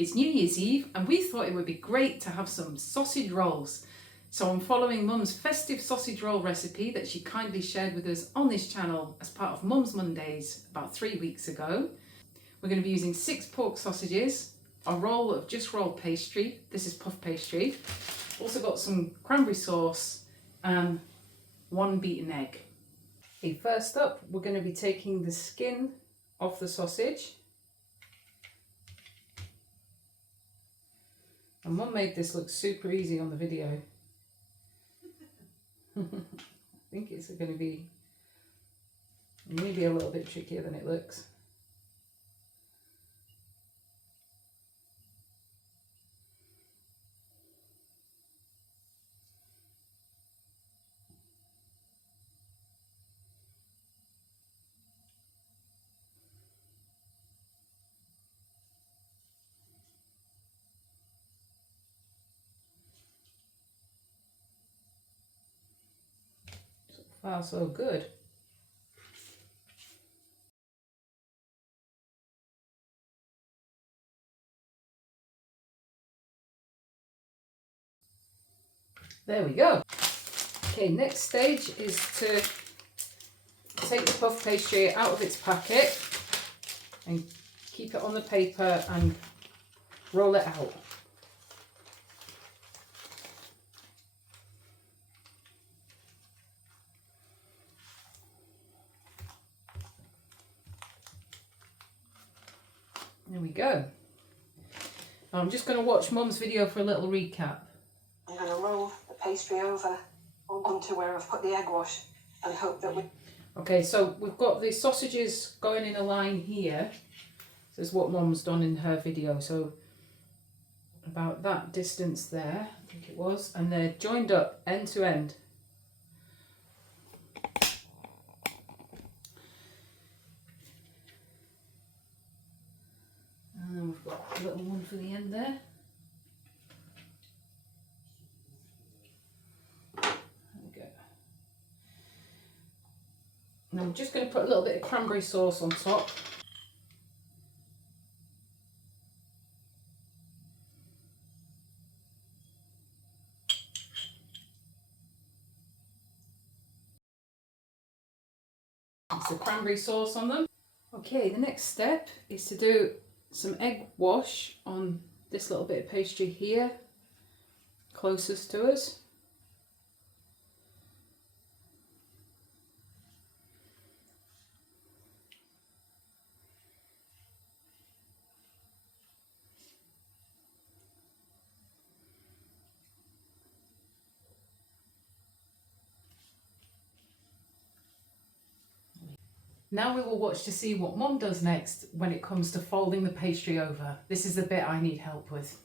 It's New Year's Eve and we thought it would be great to have some sausage rolls. So I'm following Mum's festive sausage roll recipe that she kindly shared with us on this channel as part of Mum's Mondays about 3 weeks ago. We're going to be using 6 pork sausages, a roll of just rolled pastry, this is puff pastry, also got some cranberry sauce and 1 beaten egg. Okay, first up we're going to be taking the skin off the sausage. And Mum made this look super easy on the video. I think it's going to be maybe a little bit trickier than it looks. So far so good. There we go. Okay, next stage is to take the puff pastry out of its packet and keep it on the paper and roll it out. There we go. I'm just going to watch Mum's video for a little recap. I'm going to roll the pastry over onto where I've put the egg wash and hope that we... Okay, so we've got the sausages going in a line here. This is what Mum's done in her video. So about that distance there, I think it was. And they're joined up end to end. And then we've got a little one for the end there. And I'm just going to put a little bit of cranberry sauce on top. It's the cranberry sauce on them. Okay, the next step is to do some egg wash on this little bit of pastry here, closest to us. Now we will watch to see what Mum does next when it comes to folding the pastry over. This is the bit I need help with.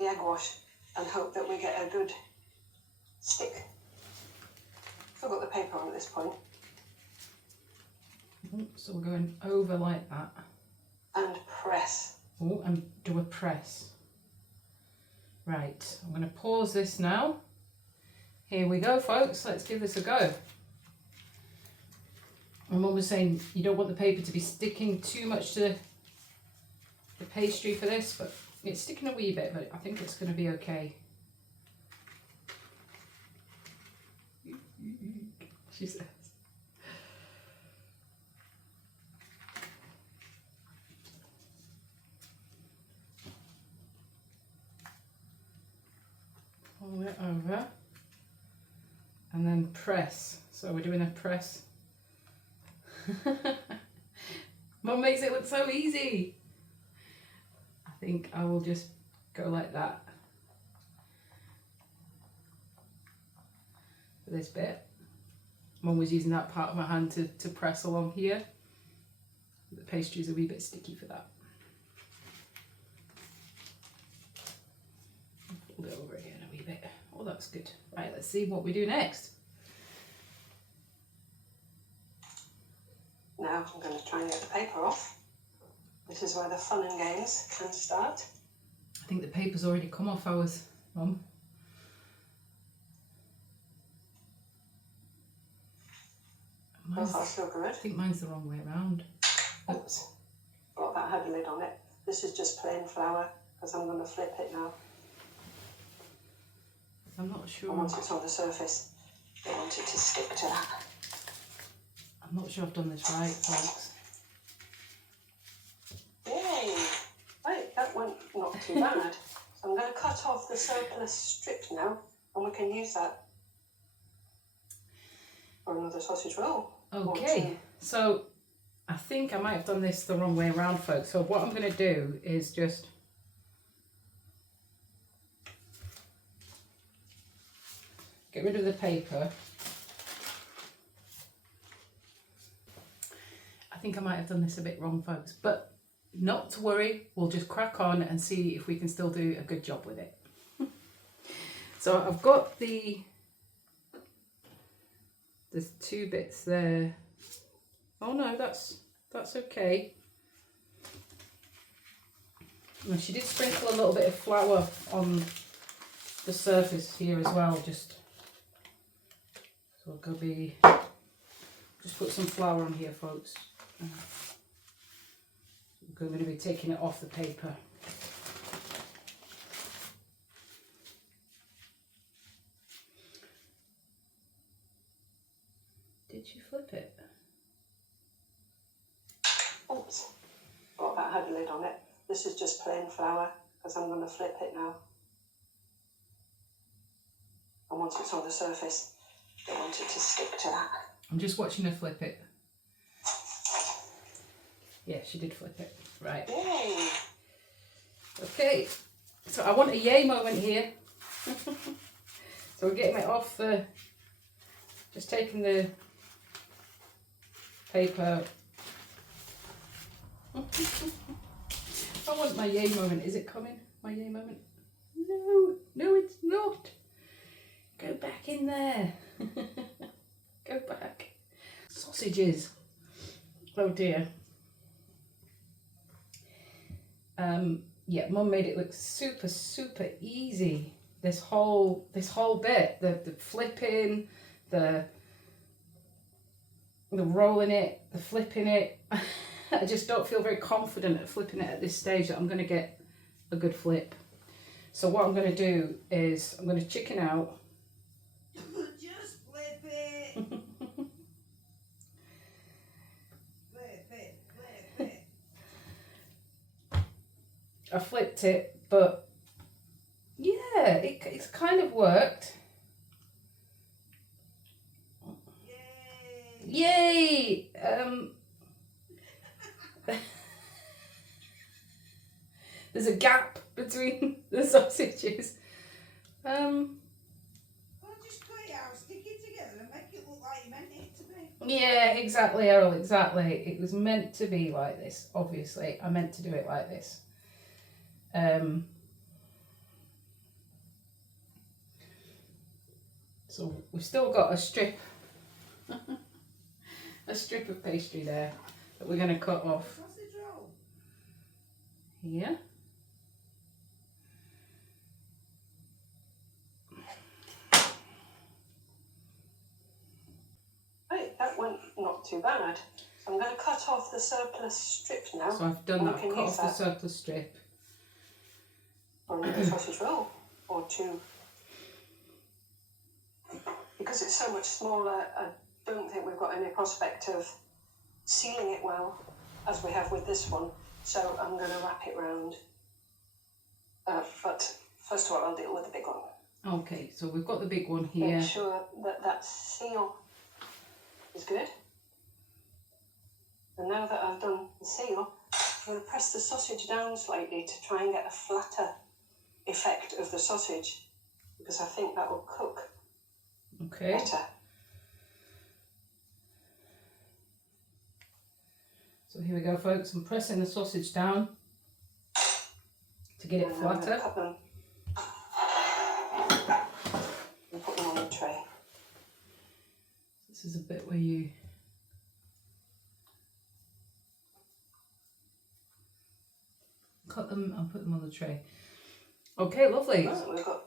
The egg wash and hope that we get a good stick. Forgot the paper on at this point. So we're going over like that. And press. Oh, and do a press. Right, I'm going to pause this now. Here we go, folks. Let's give this a go. My mum was saying you don't want the paper to be sticking too much to the pastry for this, but it's sticking a wee bit, but I think it's going to be okay. She says. Pull it over and then press. So we're doing a press. Mum makes it look so easy. I think I will just go like that for this bit. Mum was using that part of my hand to press along here. The pastry's a wee bit sticky for that. Fold it over again a wee bit. Oh, that's good. Right, let's see what we do next. Now I'm going to try and get the paper off. This is where the fun and games can start. I think the paper's already come off ours, Mum. So far so good. I think mine's the wrong way around. Oops. Thought that had a lid on it. This is just plain flour because I'm going to flip it now. I'm not sure. And once it's on the surface, I want it to stick to that. I'm not sure I've done this right, folks. Yay! Right, that went not too bad. So I'm going to cut off the surplus strip now, and we can use that for another sausage roll. Okay, so I think I might have done this the wrong way around, folks. So what I'm going to do is just get rid of the paper. I think I might have done this a bit wrong, folks, but not to worry. We'll just crack on and see if we can still do a good job with it. So I've got there's two bits there. Oh no, that's okay. And she did sprinkle a little bit of flour on the surface here as well, just so it could be, just put some flour on here, folks. I'm going to be taking it off the paper. Did you flip it? Oops, thought that had a lid on it. This is just plain flour because I'm going to flip it now. And once it's on the surface, I want it to stick to that. I'm just watching her flip it. Yeah, she did flip it. Right. Yay! Okay, so I want a yay moment here. So we're getting it off the, just taking the paper. I want my yay moment. Is it coming? My yay moment? No, no it's not. Go back in there. Go back. Sausages. Oh dear. Yeah, Mum made it look super easy. This whole bit, the flipping, the rolling it, the flipping it. I just don't feel very confident at flipping it at this stage that I'm going to get a good flip. So what I'm going to do is I'm going to chicken out. Just flip it. Flip it. I flipped it, but yeah, it's kind of worked. Yay! Yay! There's a gap between the sausages. Well, just cut it out, stick it together and make it look like you meant it to be. Yeah, exactly, Errol, exactly. It was meant to be like this, obviously. I meant to do it like this. So we've still got a strip of pastry there that we're going to cut off. Sausage roll. Here. Right, that went not too bad. So I'm going to cut off the surplus strip now. So I've done that, We can I've cut use off the that surplus strip. for another sausage roll or two. Because it's so much smaller, I don't think we've got any prospect of sealing it well as we have with this one. So I'm going to wrap it round. But first of all, I'll deal with the big one. Okay, so we've got the big one here. Make sure that that seal is good. And now that I've done the seal, I'm going to press the sausage down slightly to try and get a flatter effect of the sausage, because I think that will cook Okay. better. So here we go, folks. I'm pressing the sausage down to get it And then I'm flatter. going to cut them and put them on the tray. This is a bit where you cut them and put them on the tray. Okay, lovely. Right, we've got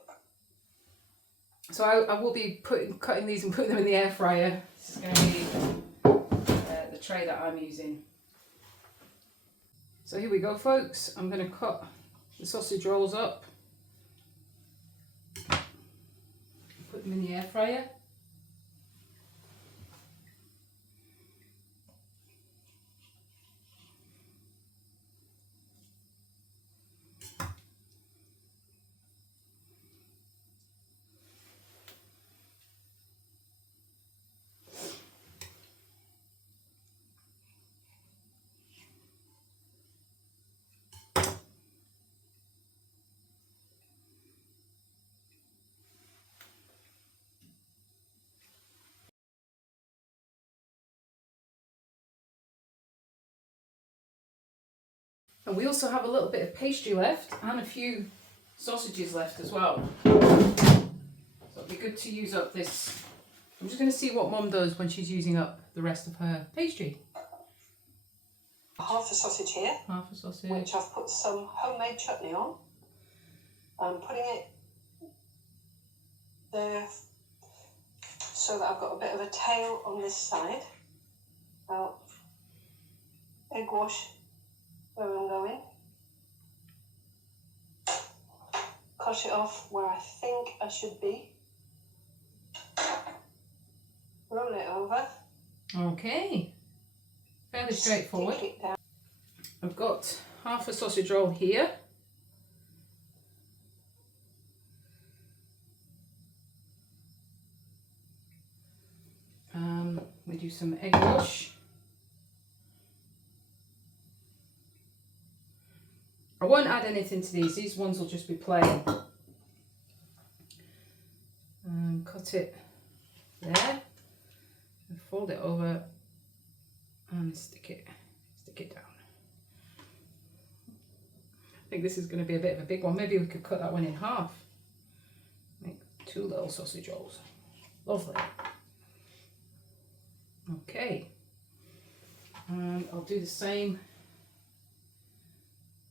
So I will be cutting these and putting them in the air fryer. This is going to be the tray that I'm using. So here we go, folks. I'm going to cut the sausage rolls up, put them in the air fryer. And we also have a little bit of pastry left and a few sausages left as well. So it'd be good to use up this. I'm just going to see what Mum does when she's using up the rest of her pastry. Half a sausage here, Half a sausage. which I've put some homemade chutney on. I'm putting it there so that I've got a bit of a tail on this side. Now, egg wash where I'm going. Cut it off where I think I should be. Roll it over. Okay. Fairly straightforward. Stick it down. I've got half a sausage roll here. We do some egg wash. I won't add anything to these. These ones will just be plain. Cut it there and fold it over and stick it down. I think this is going to be a bit of a big one. Maybe we could cut that one in half. Make 2 little sausage rolls. Lovely. Okay. And I'll do the same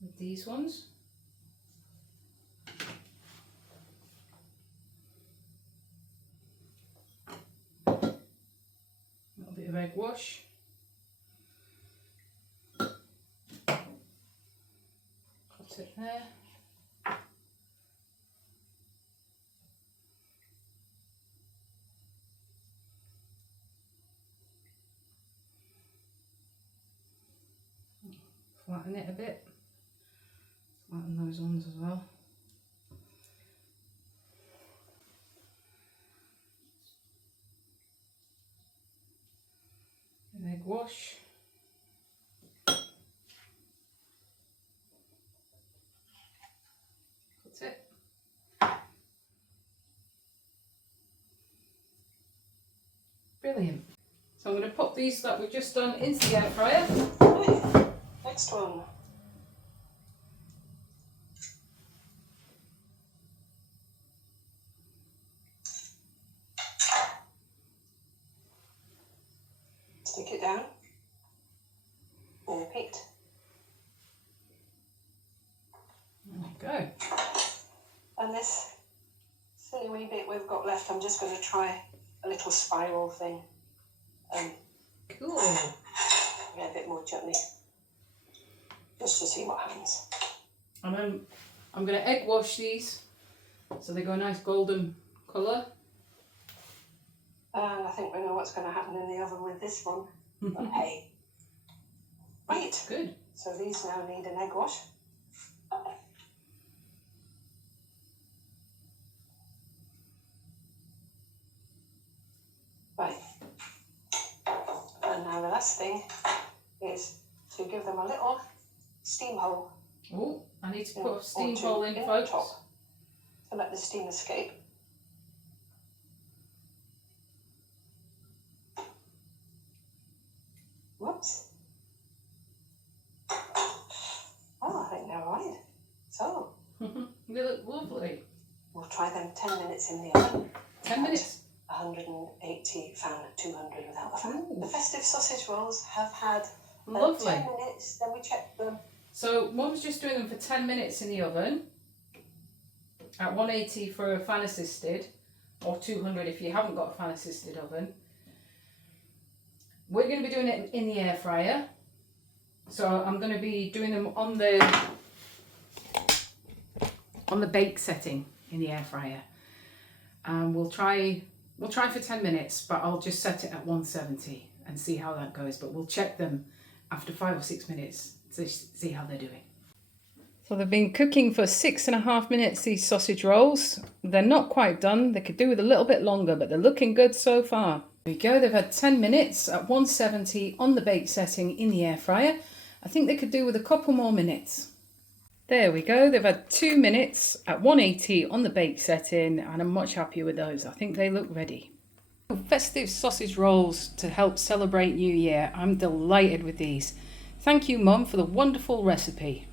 with these ones. A little bit of egg wash. Cut it there. Flatten it a bit. Flatten those ones as well. An egg wash. That's it. Brilliant. So I'm going to pop these that we've just done into the air fryer. Right, next one. Stick it down. Repeat. There we go. And this silly wee bit we've got left, I'm just going to try a little spiral thing. Cool. Get a bit more chutney, just to see what happens. And then I'm going to egg wash these so they go a nice golden colour. And I think we know what's going to happen in the oven with this one. But hey. Right. Good. So these now need an egg wash. Right. And now the last thing is to give them a little steam hole. Oh, I need to Yeah, put a steam or two hole in, the folks. top to let the steam escape. Whoops. Oh, I think they're right. So, They look lovely. we'll try them 10 minutes in the oven. 10 minutes. 180 fan at 200 without the fan. Ooh. The festive sausage rolls have had Lovely. 10 minutes, then we check them. So Mum's just doing them for 10 minutes in the oven at 180 for a fan assisted, or 200 if you haven't got a fan assisted oven. We're going to be doing it in the air fryer So I'm going to be doing them on the bake setting in the air fryer. We'll try for 10 minutes, but I'll just set it at 170 and see how that goes. But we'll check them after 5 or 6 minutes to see how they're doing. So they've been cooking for 6.5 minutes, these sausage rolls. They're not quite done. They could do with a little bit longer, but they're looking good so far. There we go. They've had 10 minutes at 170 on the bake setting in the air fryer. I think they could do with a couple more minutes. There we go. They've had 2 minutes at 180 on the bake setting, and I'm much happier with those. I think they look ready. Festive sausage rolls to help celebrate New Year. I'm delighted with these. Thank you, Mum, for the wonderful recipe.